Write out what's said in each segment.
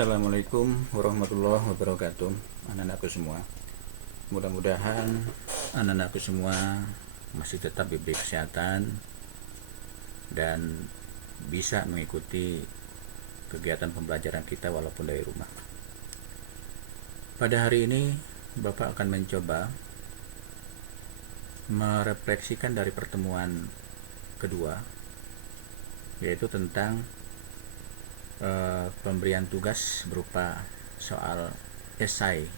Assalamualaikum warahmatullahi wabarakatuh. Anak-anakku semua, mudah-mudahan anak-anakku semua masih tetap diberi kesehatan dan bisa mengikuti kegiatan pembelajaran kita walaupun dari rumah. Pada hari ini Bapak akan mencoba merefleksikan dari pertemuan kedua, yaitu tentang pemberian tugas berupa soal esai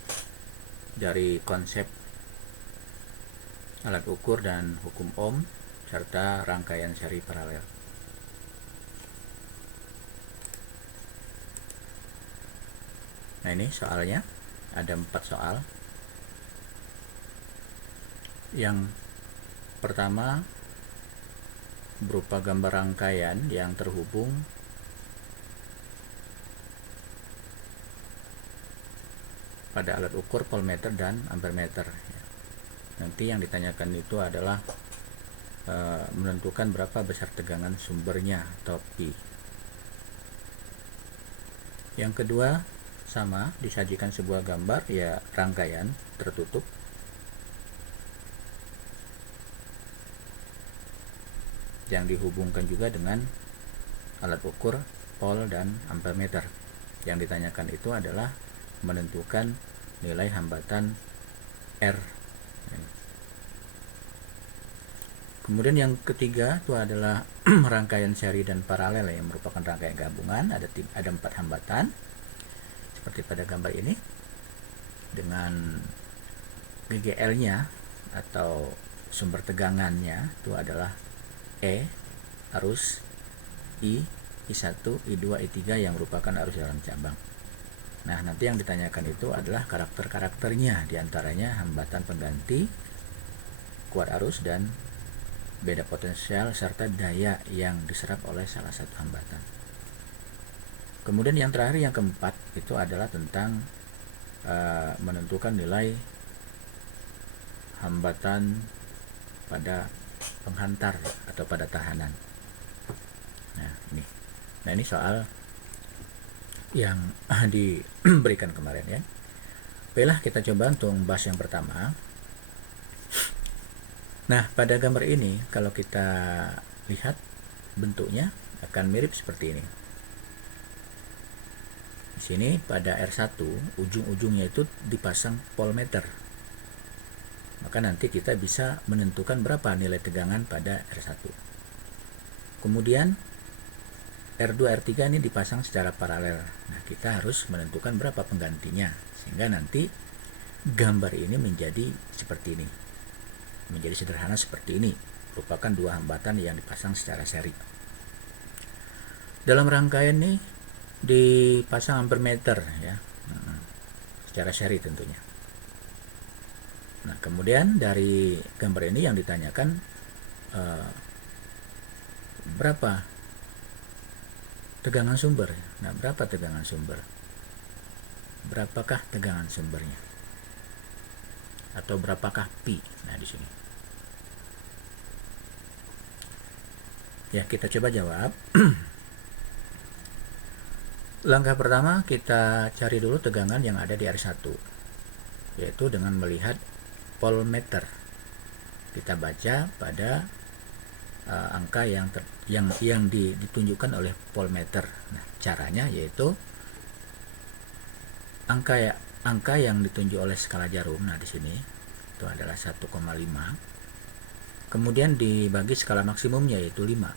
dari konsep alat ukur dan hukum Ohm serta rangkaian seri paralel. Nah, ini soalnya ada 4 soal. Yang pertama berupa gambar rangkaian yang terhubung pada alat ukur voltmeter dan ampermeter. Nanti yang ditanyakan itu adalah menentukan berapa besar tegangan sumbernya atau Pi. Yang kedua sama, disajikan sebuah gambar ya rangkaian tertutup yang dihubungkan juga dengan alat ukur volt dan ampermeter. Yang ditanyakan itu adalah menentukan nilai hambatan R. Kemudian yang ketiga itu adalah rangkaian seri dan paralel yang merupakan rangkaian gabungan. Ada 4 hambatan seperti pada gambar ini dengan GGL-nya atau sumber tegangannya itu adalah E arus, I1, I2, I3 yang merupakan arus dalam cabang. Nah, nanti yang ditanyakan itu adalah karakter-karakternya, diantaranya hambatan pengganti, kuat arus, dan beda potensial serta daya yang diserap oleh salah satu hambatan. Kemudian yang terakhir, yang keempat, itu adalah tentang menentukan nilai hambatan pada penghantar atau pada tahanan. Nah, ini soal yang diberikan kemarin ya. Baiklah, kita coba untuk membahas yang pertama. Nah, pada gambar ini kalau kita lihat bentuknya akan mirip seperti ini. Di sini pada R1 ujung-ujungnya itu dipasang voltmeter. Maka nanti kita bisa menentukan berapa nilai tegangan pada R1. Kemudian R2, R3 ini dipasang secara paralel. Nah, kita harus menentukan berapa penggantinya sehingga nanti gambar ini menjadi seperti ini. Menjadi sederhana seperti ini, merupakan 2 hambatan yang dipasang secara seri. Dalam rangkaian ini dipasang ampermeter ya. Secara seri tentunya. Nah, kemudian dari gambar ini yang ditanyakan berapa tegangan sumber. Nah, berapa tegangan sumber? Berapakah tegangan sumbernya? Atau berapakah Pi? Nah, di sini. Ya, kita coba jawab. Langkah pertama, kita cari dulu tegangan yang ada di R1, yaitu dengan melihat voltmeter. Kita baca pada angka yang ditunjukkan oleh voltmeter. Nah, caranya yaitu angka yang ditunjuk oleh skala jarum. Nah, di sini itu adalah 1,5. Kemudian dibagi skala maksimumnya yaitu 5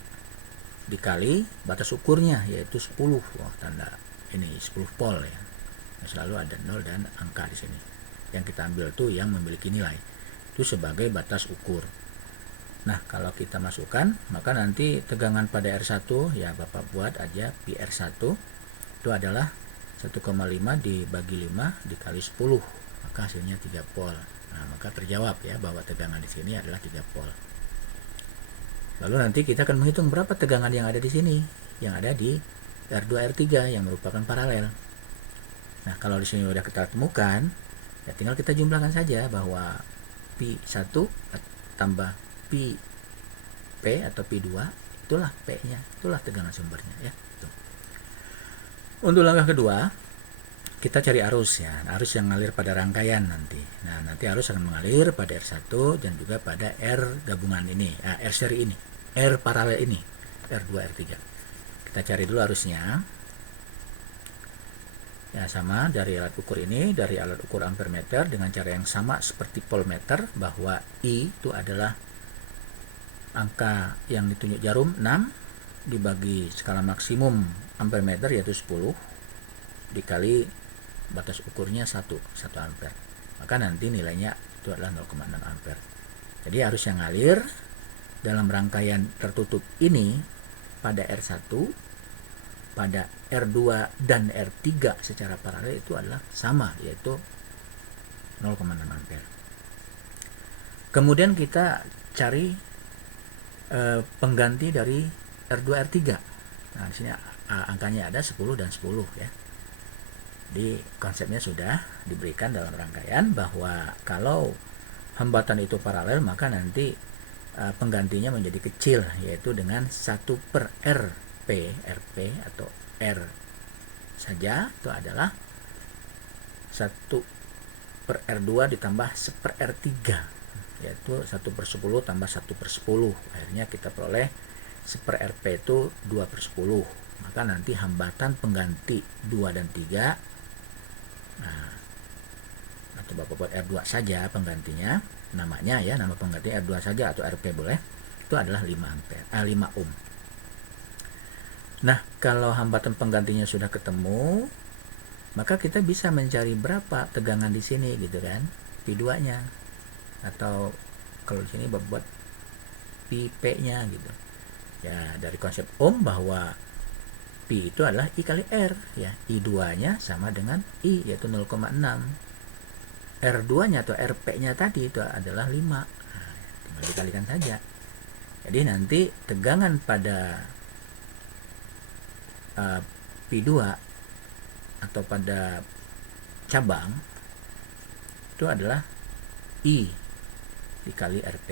dikali batas ukurnya yaitu 10. Tanda ini 10 volt ya. Nah, selalu ada 0 dan angka di sini. Yang kita ambil tuh yang memiliki nilai. Itu sebagai batas ukur. Nah, kalau kita masukkan, maka nanti tegangan pada R1 ya Bapak buat aja Pi R1 itu adalah 1,5 dibagi 5 dikali 10, maka hasilnya 3 volt. Nah, maka terjawab ya bahwa tegangan di sini adalah 3 volt. Lalu nanti kita akan menghitung berapa tegangan yang ada di sini, yang ada di R2 R3 yang merupakan paralel. Nah, kalau di sini sudah kita temukan, ya tinggal kita jumlahkan saja bahwa Pi 1 tambah Pi P atau Pi 2 itulah P-nya, itulah tegangan sumbernya ya. Untuk langkah kedua, kita cari arus ya, arus yang mengalir pada rangkaian nanti. Nah, nanti arus akan mengalir pada R1 dan juga pada R gabungan ini, R seri ini, R paralel ini, R2, R3. Kita cari dulu arusnya. Ya, sama dari alat ukur ini, dari alat ukur ampermeter dengan cara yang sama seperti voltmeter, bahwa I itu adalah angka yang ditunjuk jarum 6 dibagi skala maksimum ampermeter yaitu 10 dikali batas ukurnya 1 ampere. Maka nanti nilainya itu adalah 0,6 ampere. Jadi arus yang ngalir dalam rangkaian tertutup ini pada R1, pada R2 dan R3 secara paralel itu adalah sama, yaitu 0,6 ampere. Kemudian kita cari pengganti dari R2, R3. Nah, di sini angkanya ada 10 dan 10 ya. Di konsepnya sudah diberikan dalam rangkaian bahwa kalau hambatan itu paralel, maka nanti penggantinya menjadi kecil, yaitu dengan 1/RP, RP atau R saja itu adalah 1/R2 ditambah 1/R3, yaitu 1/10 tambah 1/10. Akhirnya kita peroleh 1/RP itu 2/10. Maka nanti hambatan pengganti 2 dan 3, nah, atau Bapak buat R2 saja penggantinya, namanya ya, nama pengganti R2 saja atau RP boleh, itu adalah 5 ohm. Nah, kalau hambatan penggantinya sudah ketemu, maka kita bisa mencari berapa tegangan di sini gitu kan, P2-nya. Atau kalau di sini buat P-nya gitu. Ya, dari konsep ohm bahwa P itu adalah I kali R ya. I2-nya sama dengan I, yaitu 0,6. R2-nya atau RP-nya tadi itu adalah 5. Nah, tinggal dikalikan saja. Jadi nanti tegangan pada P2 atau pada cabang itu adalah I dikali RP.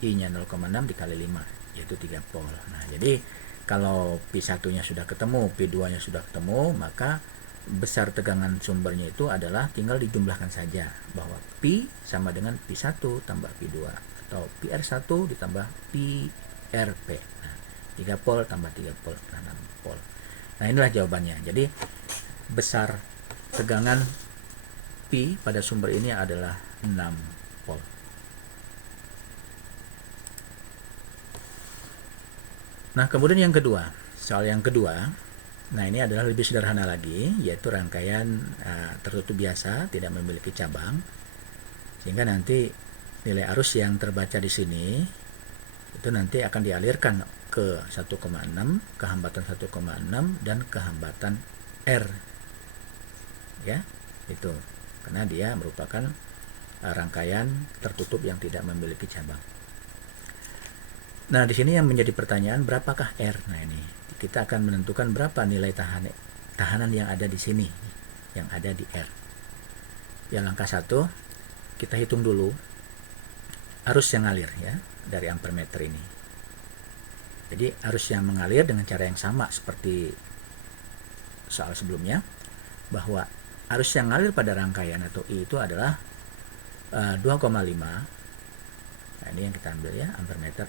I-nya 0,6 dikali 5, yaitu 3 volt. Nah, jadi kalau P1-nya sudah ketemu, P2-nya sudah ketemu, maka besar tegangan sumbernya itu adalah tinggal dijumlahkan saja, bahwa P sama dengan P1 tambah P2 atau PR1 ditambah PRP. Nah, 3 volt tambah 3 volt, 6 volt. Nah, inilah jawabannya. Jadi besar tegangan P pada sumber ini adalah 6 volt. Nah, kemudian yang kedua, soal yang kedua, nah ini adalah lebih sederhana lagi, yaitu rangkaian tertutup biasa, tidak memiliki cabang, sehingga nanti nilai arus yang terbaca di sini itu nanti akan dialirkan ke 1,6, ke hambatan 1,6 dan ke hambatan R, ya, itu karena dia merupakan rangkaian tertutup yang tidak memiliki cabang. Nah, di sini yang menjadi pertanyaan, berapakah R? Nah, ini kita akan menentukan berapa nilai tahanan yang ada di sini, yang ada di R. Ya, langkah 1, kita hitung dulu arus yang ngalir ya dari ampermeter ini. Jadi arus yang mengalir dengan cara yang sama seperti soal sebelumnya, bahwa arus yang ngalir pada rangkaian atau I itu adalah 2,5. Nah, ini yang kita ambil ya, ampermeter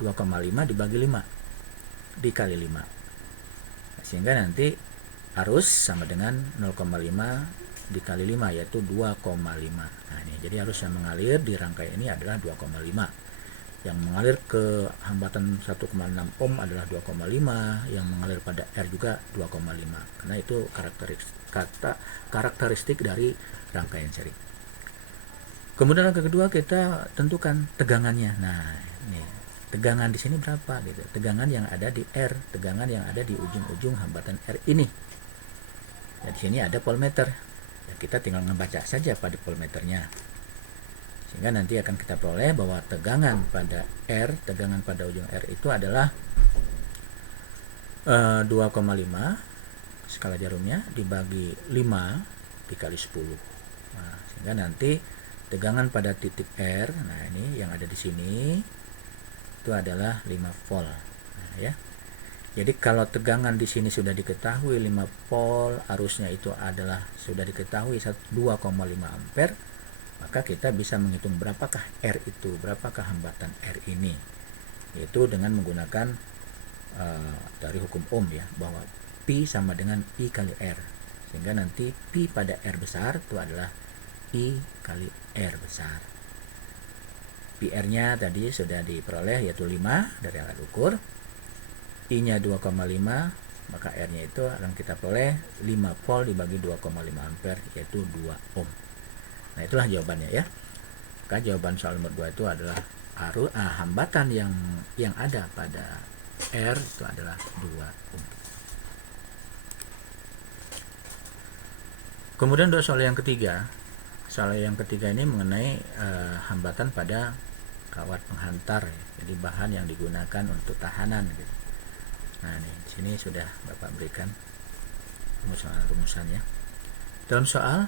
2,5 dibagi 5 dikali 5. Nah, sehingga nanti arus sama dengan 0,5 dikali 5, yaitu 2,5. Nah, ini jadi arus yang mengalir di rangkaian ini adalah 2,5. Yang mengalir ke hambatan 1,6 ohm adalah 2,5, yang mengalir pada R juga 2,5. Karena itu karakteristik dari rangkaian seri. Kemudian yang kedua, kita tentukan tegangannya. Nah, ini tegangan di sini berapa gitu. Tegangan yang ada di R, tegangan yang ada di ujung-ujung hambatan R ini. Nah, di sini ada voltmeter. Ya, kita tinggal membaca saja pada voltmeternya. Sehingga nanti akan kita peroleh bahwa tegangan pada R, tegangan pada ujung R itu adalah 2,5 skala jarumnya dibagi 5 dikali 10. Nah, sehingga nanti tegangan pada titik R, nah ini yang ada di sini itu adalah 5 volt. Nah, ya. Jadi kalau tegangan di sini sudah diketahui 5 volt, arusnya itu adalah sudah diketahui 2,5 ampere, maka kita bisa menghitung berapakah R itu, berapakah hambatan R ini, yaitu dengan menggunakan dari hukum Ohm ya, bahwa P sama dengan I kali R, sehingga nanti P pada R besar itu adalah I kali R besar. PR-nya tadi sudah diperoleh, yaitu 5 dari alat ukur, I-nya 2,5, maka R-nya itu akan kita peroleh 5 volt dibagi 2,5 ampere, yaitu 2 ohm. Nah, itulah jawabannya ya. Maka jawaban soal nomor 2 itu adalah hambatan yang ada pada R itu adalah 2 ohm. Kemudian soal yang ketiga. Soal yang ketiga ini mengenai hambatan pada kawat penghantar ya. Jadi bahan yang digunakan untuk tahanan gitu. Nah, ini di sini sudah Bapak berikan rumusannya. Dalam soal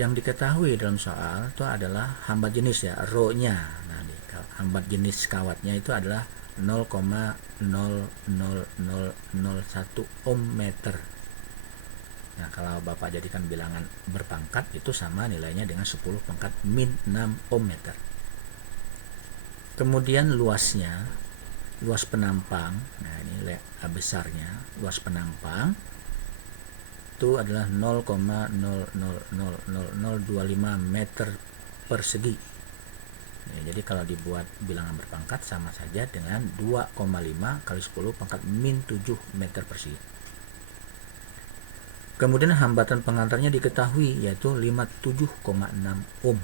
yang diketahui dalam soal itu adalah hambat jenis ya, rho-nya. Nah, hambat jenis kawatnya itu adalah 0,00001 ohm meter. Nah, kalau Bapak jadikan bilangan berpangkat itu sama nilainya dengan 10 pangkat min 6 ohm meter. Kemudian luas penampang, nah ini besarnya, luas penampang itu adalah 0,0000025 meter persegi. Ya, jadi kalau dibuat bilangan berpangkat sama saja dengan 2,5 kali 10 pangkat min 7 meter persegi. Kemudian hambatan pengantarnya diketahui, yaitu 57,6 ohm.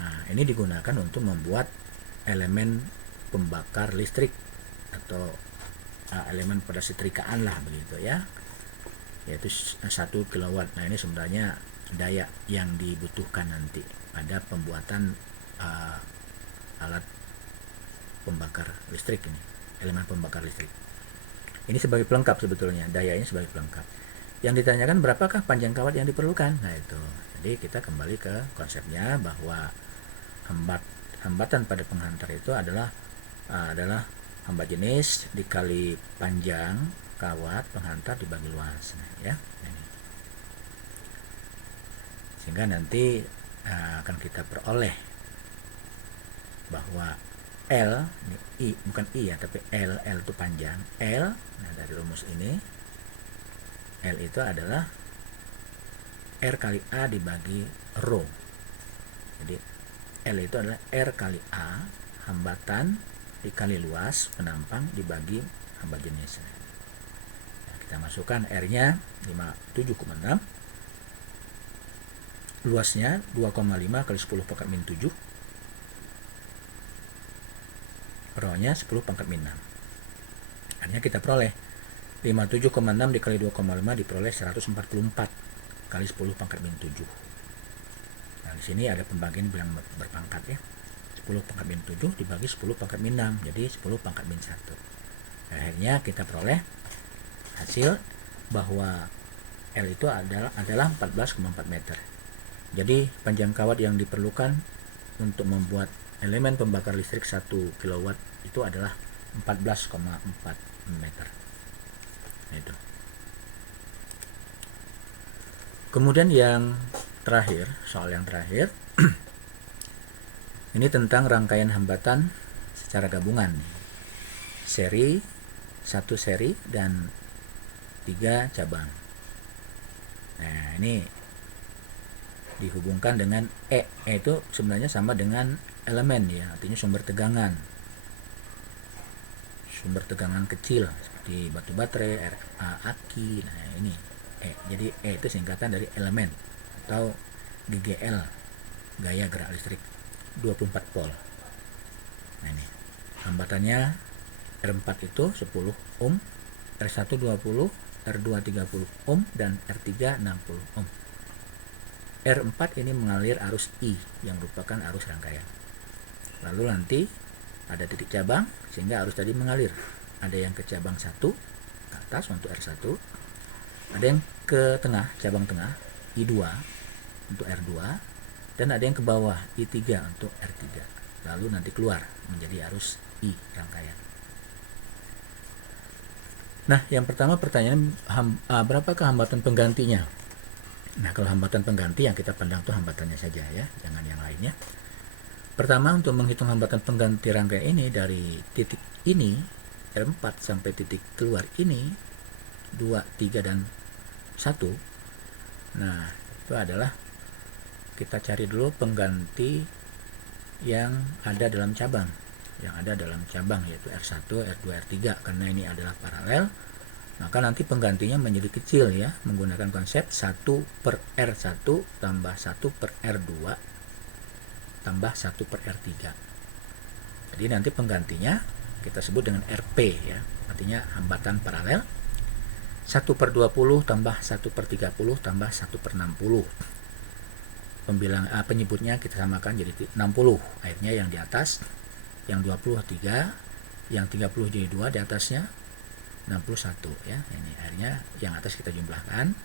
Nah, ini digunakan untuk membuat elemen pembakar listrik atau elemen pada setrikaan lah begitu ya, yaitu 1 kilowatt. Nah, ini sebenarnya daya yang dibutuhkan nanti pada pembuatan alat pembakar listrik ini, elemen pembakar listrik. Ini sebagai pelengkap sebetulnya, dayanya sebagai pelengkap. Yang ditanyakan berapakah panjang kawat yang diperlukan. Nah, itu. Jadi kita kembali ke konsepnya bahwa hambatan pada penghantar itu adalah hambat jenis dikali panjang kawat penghantar dibagi luas. Nah, ya. Ini. Sehingga nanti akan kita peroleh bahwa L, ini I, bukan I ya, tapi L itu panjang. L, nah dari rumus ini, L itu adalah R kali A dibagi rho. Jadi L itu adalah R kali A, hambatan dikali luas penampang dibagi hambat jenis. Nah, kita masukkan R-nya 57,6, luasnya 2,5 kali 10 pangkat min 7, rho-nya 10 pangkat min 6. Akhirnya kita peroleh 57,6 dikali 2,5 diperoleh 144 kali 10 pangkat min 7. Nah, di sini ada pembagian bilang berpangkat ya. 10 pangkat min 7 dibagi 10 pangkat min 6, jadi 10 pangkat min 1. Akhirnya kita peroleh hasil bahwa L itu adalah 14,4 meter. Jadi panjang kawat yang diperlukan untuk membuat elemen pembakar listrik 1 kW itu adalah 14,4 meter. Itu. Kemudian yang terakhir, soal yang terakhir ini tentang rangkaian hambatan secara gabungan. Seri, 1 seri dan 3 cabang. Nah, ini dihubungkan dengan E. E itu sebenarnya sama dengan elemen ya, artinya sumber tegangan kecil seperti batu baterai, aki. Nah, ini E. Jadi E itu singkatan dari elemen atau GGL, gaya gerak listrik 24 volt. Nah, ini hambatannya R4 itu 10 ohm, R1 20, R2 30 ohm dan R3 60 ohm. R4 ini mengalir arus I yang merupakan arus rangkaian. Lalu nanti ada titik cabang sehingga arus tadi mengalir. Ada yang ke cabang 1 ke atas untuk R1, ada yang ke tengah, cabang tengah I2 untuk R2, dan ada yang ke bawah I3 untuk R3. lalu nanti keluar menjadi arus I rangkaian. Nah, yang pertama pertanyaan, berapakah hambatan penggantinya? Nah, kalau hambatan pengganti yang kita pandang itu hambatannya saja ya, jangan yang lainnya. Pertama, untuk menghitung hambatan pengganti rangkaian ini dari titik ini R4 sampai titik keluar ini 2, 3, dan 1. Nah, itu adalah kita cari dulu pengganti yang ada dalam cabang. Yang ada dalam cabang yaitu R1, R2, R3. Karena ini adalah paralel, maka nanti penggantinya menjadi kecil ya, menggunakan konsep 1 per R1 tambah 1 per R2 tambah 1 per R3. Jadi nanti penggantinya kita sebut dengan RP ya, artinya hambatan paralel. 1 per 20 tambah 1 per 30 tambah 1 per 60. Penyebutnya kita samakan jadi 60. Akhirnya yang di atas, yang 20 3, yang 30 jadi 2 di atasnya 61 ya. Ini akhirnya yang atas kita jumlahkan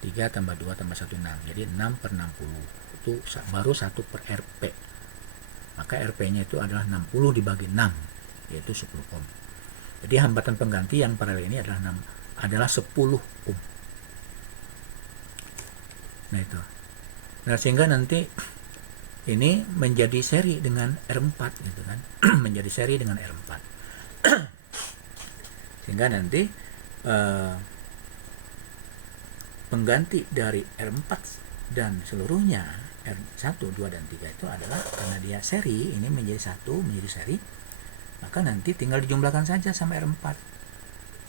3 tambah 2 tambah 1 6. Jadi 6 per 60 itu baru 1 per RP. Maka RP-nya itu adalah 60 dibagi 6 yaitu 10 ohm. Jadi hambatan pengganti yang paralel ini adalah 10 ohm. Nah itu. Nah sehingga nanti ini menjadi seri dengan R4 gitu kan. Menjadi seri dengan R4. Sehingga nanti pengganti dari R4 dan seluruhnya R1, 2, dan 3 itu adalah karena dia seri, ini menjadi satu, menjadi seri, maka nanti tinggal dijumlahkan saja sama R4.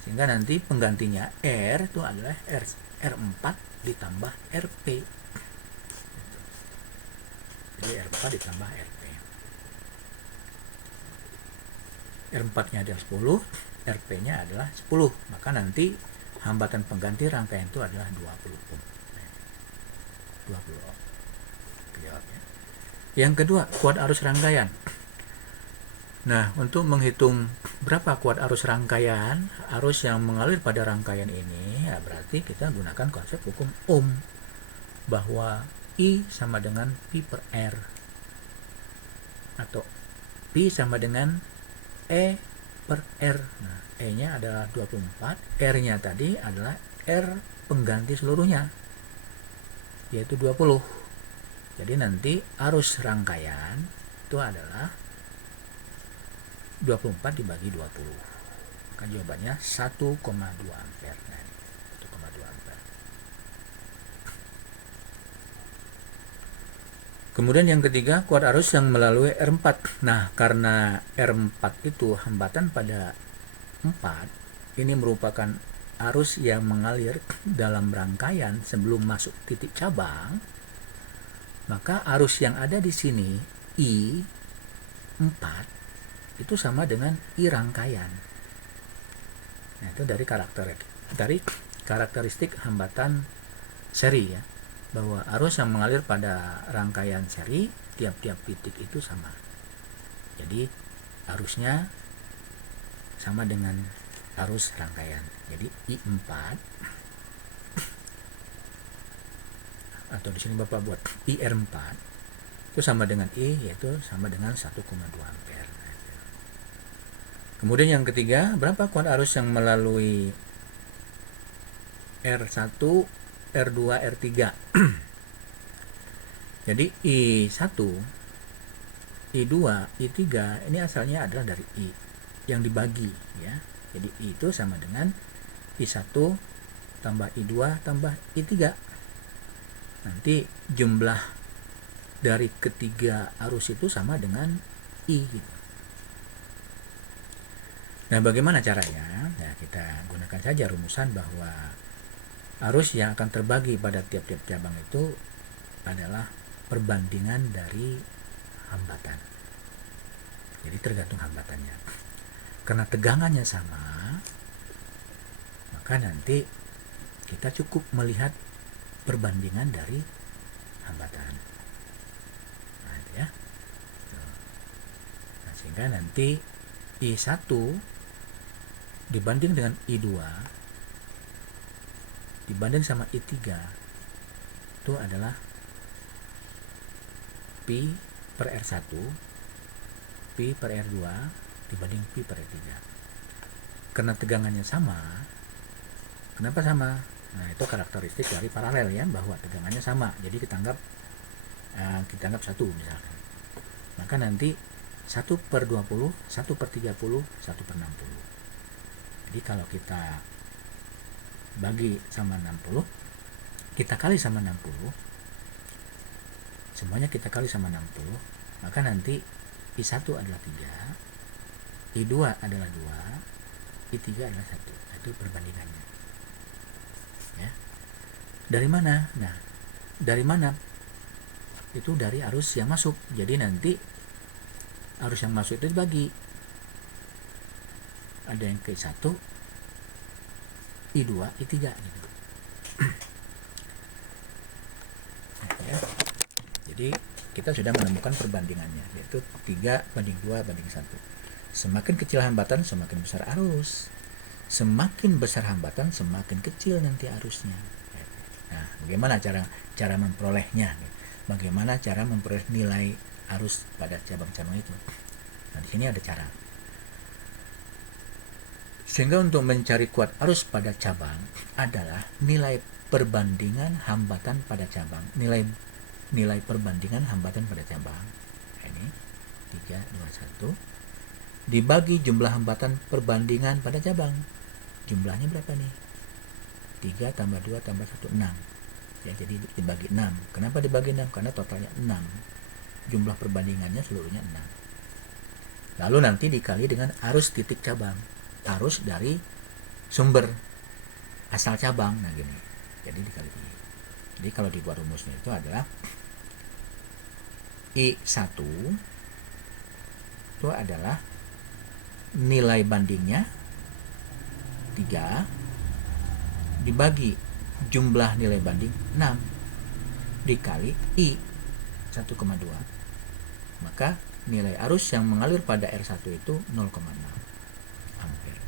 Sehingga nanti penggantinya R itu adalah R4 ditambah RP. Jadi R4 ditambah RP. R4-nya adalah 10, RP-nya adalah 10. Maka nanti hambatan pengganti rangkaian itu adalah 20 ohm. 20 ohm. Jawabnya. Yang kedua, kuat arus rangkaian. Nah, untuk menghitung berapa kuat arus rangkaian, arus yang mengalir pada rangkaian ini, ya berarti kita gunakan konsep hukum Ohm, bahwa I sama dengan P per R, atau P sama dengan E per R. Nah, E-nya adalah 24, R-nya tadi adalah R pengganti seluruhnya, yaitu 20. Jadi nanti arus rangkaian itu adalah 24 dibagi 20. Maka jawabannya 1,2 ampere. Nah, 1,2 ampere. Kemudian yang ketiga, kuat arus yang melalui R4. Nah, karena R4 itu hambatan pada 4, ini merupakan arus yang mengalir dalam rangkaian sebelum masuk titik cabang, maka arus yang ada di sini I4 itu sama dengan I rangkaian. Nah, itu dari karakteristik hambatan seri ya, bahwa arus yang mengalir pada rangkaian seri tiap-tiap titik itu sama. Jadi arusnya sama dengan arus rangkaian. Jadi I4 atau di sini Bapak buat IR4 itu sama dengan I, yaitu sama dengan 1,2 ampere. Kemudian yang ketiga, berapa kuat arus yang melalui R1, R2, R3. Jadi I1, I2, I3 ini asalnya adalah dari I yang dibagi ya. Jadi I itu sama dengan I1 tambah I2 tambah I3. Nanti jumlah dari ketiga arus itu sama dengan I gitu. Nah, bagaimana caranya? Nah, kita gunakan saja rumusan bahwa arus yang akan terbagi pada tiap-tiap cabang itu adalah perbandingan dari hambatan. Jadi tergantung hambatannya. Karena tegangannya sama, maka nanti kita cukup melihat perbandingan dari hambatan. Nah, itu ya. Nah, sehingga nanti I1 dibanding dengan I2 dibanding sama I3 itu adalah P per R1, Pi per R2 dibanding Pi per R3. Karena tegangannya sama. Kenapa sama? Nah, itu karakteristik dari paralel ya, bahwa tegangannya sama. Jadi kita anggap 1 misalkan. Maka nanti 1 per 20, 1 per 30, 1 per 60. Jadi kalau kita bagi sama 60, kita kali sama 60, semuanya kita kali sama 60, maka nanti I1 adalah 3, I2 adalah 2, I3 adalah 1. Itu perbandingannya. Ya. Dari mana? Nah, dari mana? Itu dari arus yang masuk. Jadi nanti arus yang masuk itu dibagi. Ada yang ke I1, I2, I3 gitu. Ya. Jadi kita sudah menemukan perbandingannya, yaitu 3 banding 2 banding 1. Semakin kecil hambatan, semakin besar arus. Semakin besar hambatan, semakin kecil nanti arusnya. Nah, bagaimana cara memperolehnya? Bagaimana cara memperoleh nilai arus pada cabang-cabang itu? Nah, di sini ada cara. Sehingga untuk mencari kuat arus pada cabang adalah nilai perbandingan hambatan pada cabang. Nilai perbandingan hambatan pada cabang. Ini 3, 2, 1 dibagi jumlah hambatan perbandingan pada cabang. Jumlahnya berapa nih? 3 tambah 2 tambah 1, 6. Ya, jadi dibagi 6. Kenapa dibagi 6? Karena totalnya 6. Jumlah perbandingannya seluruhnya 6. Lalu nanti dikali dengan arus titik cabang. Arus dari sumber asal cabang. Nah, gini. Jadi dikali. Jadi kalau dibuat rumusnya itu adalah I1 itu adalah nilai bandingnya 3 dibagi jumlah nilai banding 6 dikali I 1,2. Maka nilai arus yang mengalir pada R1 itu 0,6 ampere.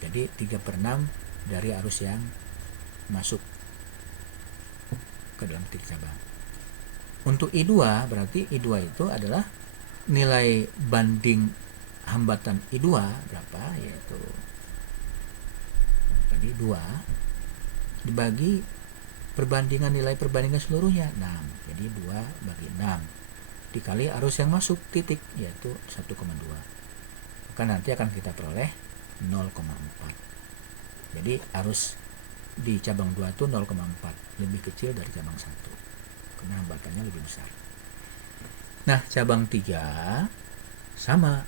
Jadi 3/6 dari arus yang masuk ke dalam titik cabang. Untuk I2 berarti I2 itu adalah nilai banding hambatan I2 berapa, yaitu tadi 2 dibagi nilai perbandingan seluruhnya 6. Jadi 2 bagi 6 dikali arus yang masuk titik, yaitu 1,2. Maka nanti akan kita peroleh 0,4. Jadi arus di cabang 2 itu 0,4, lebih kecil dari cabang 1 karena hambatannya lebih besar. Nah, cabang 3 sama,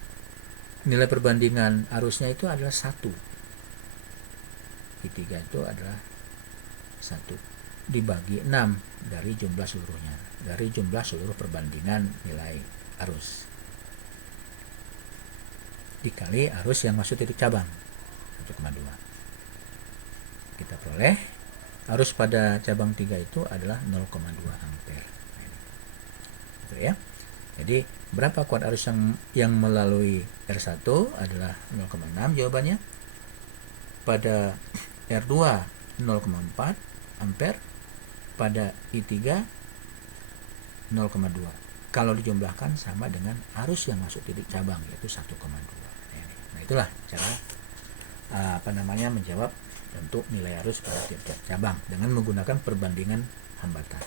nilai perbandingan arusnya itu adalah 1. Di 3 itu adalah 1 dibagi 6 dari jumlah seluruhnya, dari jumlah seluruh perbandingan nilai arus dikali arus yang masuk titik cabang 1,2. Kita peroleh arus pada cabang 3 itu adalah 0,2 ampere. Gitu ya. Jadi berapa kuat arus yang melalui R1 adalah 0,6 jawabannya. Pada R2 0,4 ampere, pada I3 0,2. Kalau dijumlahkan sama dengan arus yang masuk titik cabang, yaitu 1,2. Nah, itulah cara menjawab untuk nilai arus pada tiap-tiap cabang dengan menggunakan perbandingan hambatan.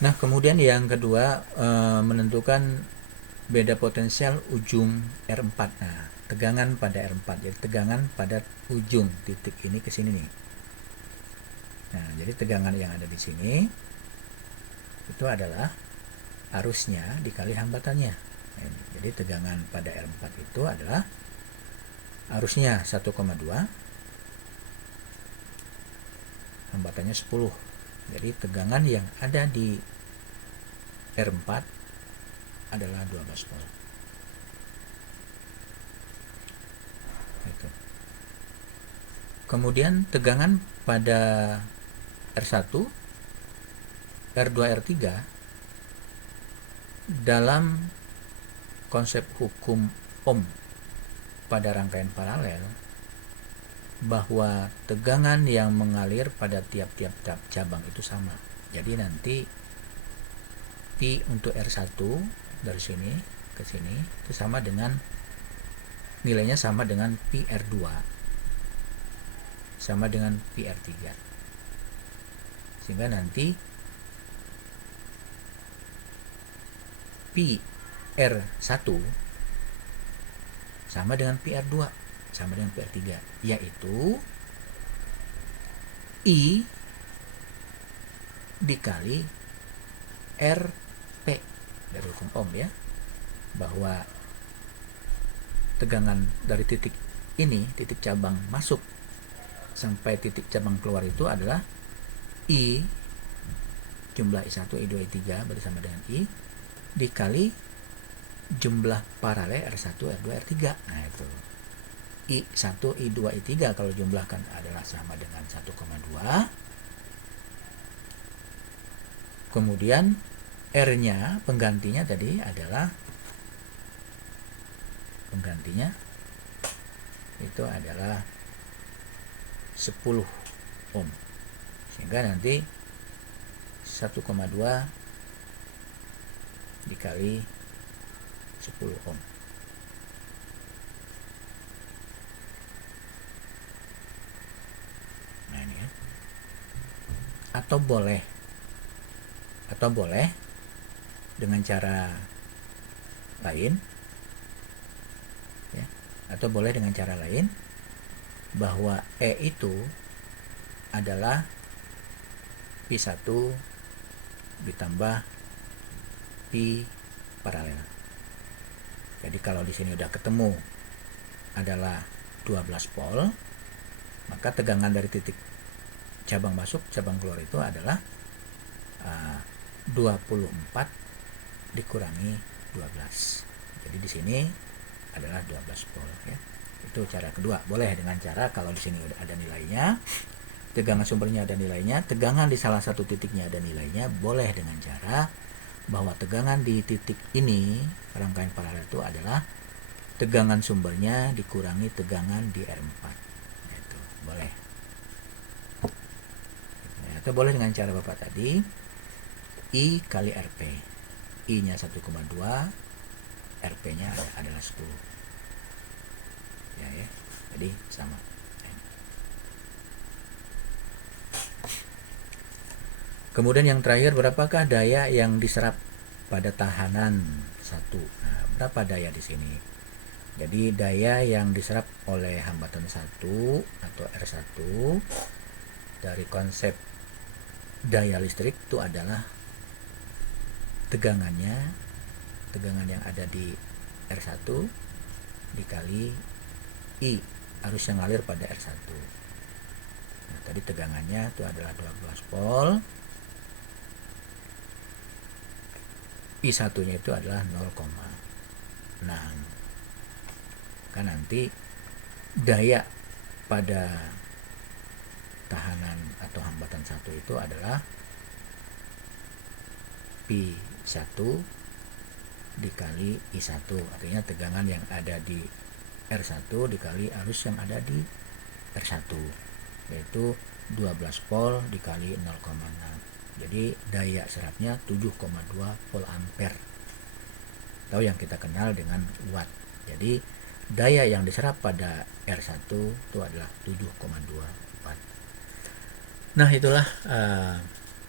Nah, kemudian yang kedua, menentukan beda potensial ujung R4. Nah, tegangan pada R4, jadi tegangan pada ujung titik ini ke sini nih. Nah, jadi tegangan yang ada di sini itu adalah arusnya dikali hambatannya. Nah, jadi tegangan pada R4 itu adalah arusnya 1,2, hambatannya 10. Jadi tegangan yang ada di R4 adalah 12 volt. Itu. Kemudian tegangan pada R1, R2, R3 dalam konsep hukum Ohm pada rangkaian paralel bahwa tegangan yang mengalir pada tiap-tiap cabang itu sama. Jadi nanti Pi untuk R1 dari sini ke sini itu sama dengan nilainya sama dengan Pi R2 sama dengan Pi R3. Sehingga nanti Pi R1 sama dengan Pi R2 sama dengan Pi R3, yaitu I dikali RP dari hukum Ohm ya, bahwa tegangan dari titik ini, titik cabang masuk sampai titik cabang keluar itu adalah I jumlah I1, I2, I3 berarti sama dengan I dikali jumlah paralel R1, R2, R3. Nah itu I1, I2, I3 kalau jumlahkan adalah sama dengan 1,2. Kemudian R-nya penggantinya tadi adalah itu adalah 10 ohm. Sehingga nanti 1,2 dikali 10 ohm. Nah ini ya. Atau boleh dengan cara lain ya, atau boleh dengan cara lain bahwa E itu adalah Pi1 ditambah Pi paralel. Jadi kalau di sini udah ketemu adalah 12 volt, maka tegangan dari titik cabang masuk, cabang keluar itu adalah 24 dikurangi 12. Jadi di sini adalah 12 volt ya. Itu cara kedua. Boleh dengan cara kalau di sini ada nilainya, tegangan sumbernya ada nilainya, tegangan di salah satu titiknya ada nilainya, boleh dengan cara bahwa tegangan di titik ini, rangkaian paralel itu adalah tegangan sumbernya dikurangi tegangan di R4. Itu boleh. Atau boleh dengan cara Bapak tadi, I kali RP. I-nya 1,2, RP-nya adalah 10. Ya. Jadi sama. Kemudian yang terakhir, berapakah daya yang diserap pada tahanan 1? Nah, berapa daya di sini? Jadi daya yang diserap oleh hambatan 1 atau R1 dari konsep daya listrik itu adalah tegangan yang ada di R1 dikali I arus yang ngalir pada R1. Nah, tadi tegangannya itu adalah 12 volt. I1 nya itu adalah 0,6. Kan nanti daya pada tahanan atau hambatan 1 itu adalah Pi1 dikali I1, artinya tegangan yang ada di R1 dikali arus yang ada di R1, yaitu 12 volt dikali 0,6. Jadi daya serapnya 7,2 volt ampere, atau yang kita kenal dengan watt. Jadi daya yang diserap pada R1 itu adalah 7,2 watt. Nah itulah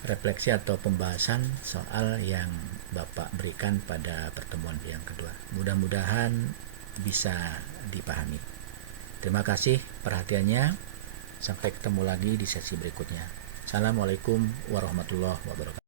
refleksi atau pembahasan soal yang Bapak berikan pada pertemuan yang kedua. Mudah-mudahan bisa dipahami. Terima kasih perhatiannya. Sampai ketemu lagi di sesi berikutnya. Assalamualaikum warahmatullahi wabarakatuh.